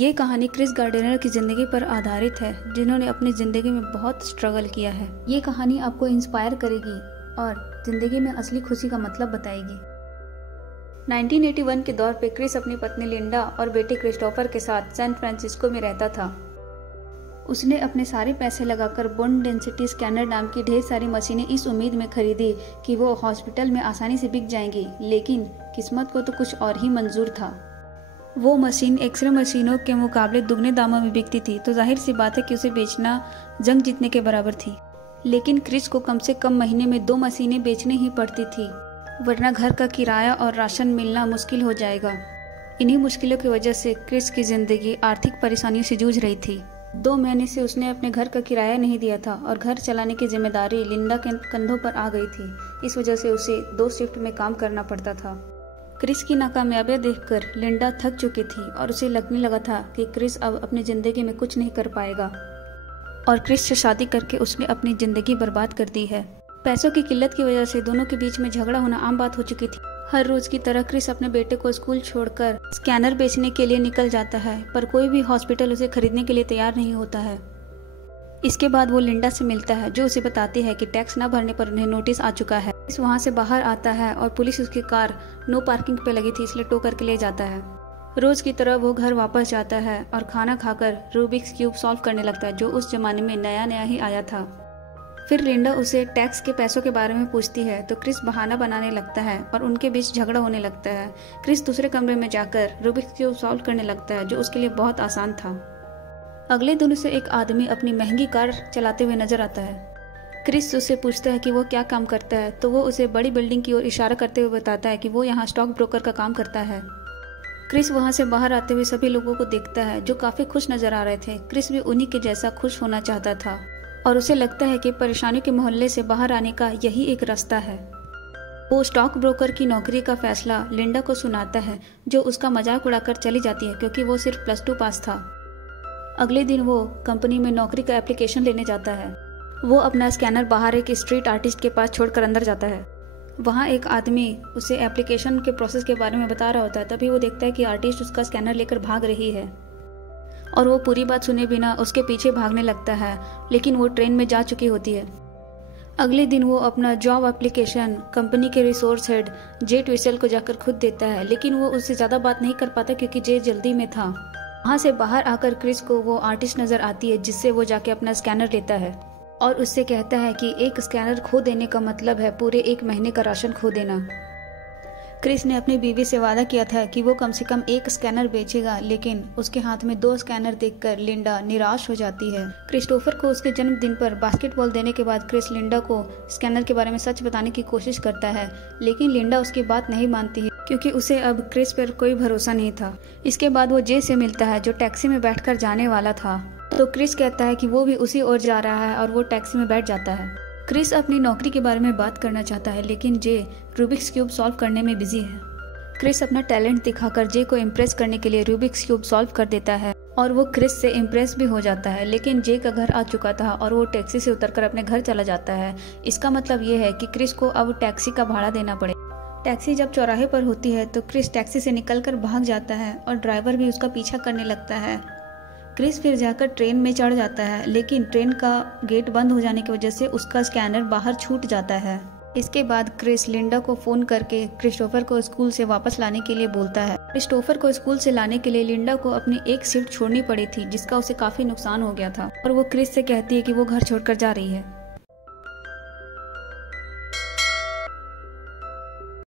ये कहानी Chris Gardiner की ज़िंदगी पर आधारित है, जिन्होंने अपनी ज़िंदगी में बहुत स्ट्रगल किया है। ये कहानी आपको इंस्पायर करेगी और ज़िंदगी में असली खुशी का मतलब बताएगी। 1981 के दौर पे क्रिस अपनी पत्नी लिंडा और बेटे क्रिस्टोफर के साथ सैन फ्रांसिस्को में रहता था। उसने अपने सारे पैसे लगाकर बोन डेंसिटी स्कैनर नाम की ढेर सारी मशीनें इस उम्मीद में खरीदी कि वो हॉस्पिटल में आसानी से बिक जाएंगी, लेकिन किस्मत को तो कुछ और ही मंजूर था। वो मशीन एक्सरे मशीनों के मुकाबले दुगने दामों में बिकती थी, तो जाहिर सी बात है कि उसे बेचना जंग जीतने के बराबर थी। लेकिन क्रिस को कम से कम महीने में 2 मशीनें बेचनी ही पड़ती थी, वरना घर का किराया और राशन मिलना मुश्किल हो जाएगा। इन्हीं मुश्किलों की वजह से क्रिस की जिंदगी आर्थिक परेशानियों से जूझ रही थी। 2 महीने से उसने अपने घर का किराया नहीं दिया था और घर चलाने की जिम्मेदारी लिंडा के कंधों पर आ गई थी। इस वजह से उसे 2 शिफ्ट में काम करना पड़ता था। क्रिस की नाकामयाबियां देखकर लिंडा थक चुकी थी और उसे लगने लगा था कि क्रिस अब अपनी ज़िंदगी में कुछ नहीं कर पाएगा, और क्रिस से शादी करके उसने अपनी ज़िंदगी बर्बाद कर दी है। पैसों की किल्लत की वजह से दोनों के बीच में झगड़ा होना आम बात हो चुकी थी। हर रोज़ की तरह क्रिस अपने बेटे को स्कूल छोड़कर स्कैनर बेचने के लिए निकल जाता है, पर कोई भी हॉस्पिटल उसे खरीदने के लिए तैयार नहीं होता है। इसके बाद वो लिंडा से मिलता है, जो उसे बताती है कि टैक्स न भरने पर उन्हें नोटिस आ चुका है। इस वहाँ से बाहर आता है और पुलिस उसकी कार नो पार्किंग पे लगी थी इसलिए टो करके ले जाता है। रोज की तरह वो घर वापस जाता है और खाना खाकर रूबिक्स क्यूब सॉल्व करने लगता है, जो उस जमाने में नया नया ही आया था। फिर लिंडा उसे टैक्स के पैसों के बारे में पूछती है, तो क्रिस बहाना बनाने लगता है और उनके बीच झगड़ा होने लगता है। क्रिस दूसरे कमरे में जाकर रूबिक्स क्यूब सॉल्व करने लगता है, जो उसके लिए बहुत आसान था। अगले दिन उसे एक आदमी अपनी महंगी कार चलाते हुए नजर आता है। क्रिस उससे पूछता है कि वो क्या काम करता है, तो वो उसे बड़ी बिल्डिंग की ओर इशारा करते हुए बताता है कि वो यहाँ स्टॉक ब्रोकर का काम करता है। क्रिस वहाँ से बाहर आते हुए सभी लोगों को देखता है, जो काफी खुश नजर आ रहे थे। क्रिस भी उन्हीं के जैसा खुश होना चाहता था और उसे लगता है कि परेशानियों के मोहल्ले से बाहर आने का यही एक रास्ता है। वो स्टॉक ब्रोकर की नौकरी का फैसला लिंडा को सुनाता है, जो उसका मजाक उड़ाकर चली जाती है क्योंकि वो सिर्फ +2 पास था। अगले दिन वो कंपनी में नौकरी का एप्लीकेशन लेने जाता है। वो अपना स्कैनर बाहर एक स्ट्रीट आर्टिस्ट के पास छोड़कर अंदर जाता है। वहाँ एक आदमी उसे एप्लीकेशन के प्रोसेस के बारे में बता रहा होता है। तभी वो देखता है कि आर्टिस्ट उसका स्कैनर लेकर भाग रही है और वो पूरी बात सुने बिना उसके पीछे भागने लगता है, लेकिन वो ट्रेन में जा चुकी होती है। अगले दिन वो अपना जॉब एप्लीकेशन कंपनी के रिसोर्स हेड जे ट्विसल को जाकर खुद देता है, लेकिन वो उससे ज़्यादा बात नहीं कर पाता क्योंकि जे जल्दी में था। वहाँ से बाहर आकर क्रिस को वो आर्टिस्ट नज़र आती है, जिससे वो जाके अपना स्कैनर लेता है और उससे कहता है कि एक स्कैनर खो देने का मतलब है पूरे 1 महीने का राशन खो देना। क्रिस ने अपनी बीवी से वादा किया था कि वो कम से कम 1 स्कैनर बेचेगा, लेकिन उसके हाथ में 2 स्कैनर देखकर लिंडा निराश हो जाती है। क्रिस्टोफर को उसके जन्मदिन पर बास्केटबॉल देने के बाद क्रिस लिंडा को स्कैनर के बारे में सच बताने की कोशिश करता है, लेकिन लिंडा उसकी बात नहीं मानती है क्योंकि उसे अब क्रिस पर कोई भरोसा नहीं था। इसके बाद वो जे से मिलता है, जो टैक्सी में बैठकर जाने वाला था, तो क्रिस कहता है कि वो भी उसी ओर जा रहा है और वो टैक्सी में बैठ जाता है। क्रिस अपनी नौकरी के बारे में बात करना चाहता है, लेकिन जे रूबिक्स क्यूब सॉल्व करने में बिजी है। क्रिस अपना टैलेंट दिखाकर जे को इम्प्रेस करने के लिए रूबिक्स क्यूब सॉल्व कर देता है और वो क्रिस से इम्प्रेस भी हो जाता है, लेकिन जे का घर आ चुका था और वो टैक्सी से उतरकर अपने घर चला जाता है। इसका मतलब ये है कि क्रिस को अब टैक्सी का भाड़ा देना पड़े। टैक्सी जब चौराहे पर होती है तो क्रिस टैक्सी से निकलकर भाग जाता है और ड्राइवर भी उसका पीछा करने लगता है। क्रिस फिर जाकर ट्रेन में चढ़ जाता है, लेकिन ट्रेन का गेट बंद हो जाने की वजह से उसका स्कैनर बाहर छूट जाता है। इसके बाद क्रिस लिंडा को फोन करके क्रिस्टोफर को स्कूल से वापस लाने के लिए बोलता है। क्रिस्टोफर को स्कूल से लाने के लिए लिंडा को अपनी एक शिफ्ट छोड़नी पड़ी थी, जिसका उसे काफी नुकसान हो गया था, और वो क्रिस से कहती है कि वो घर छोड़कर जा रही है।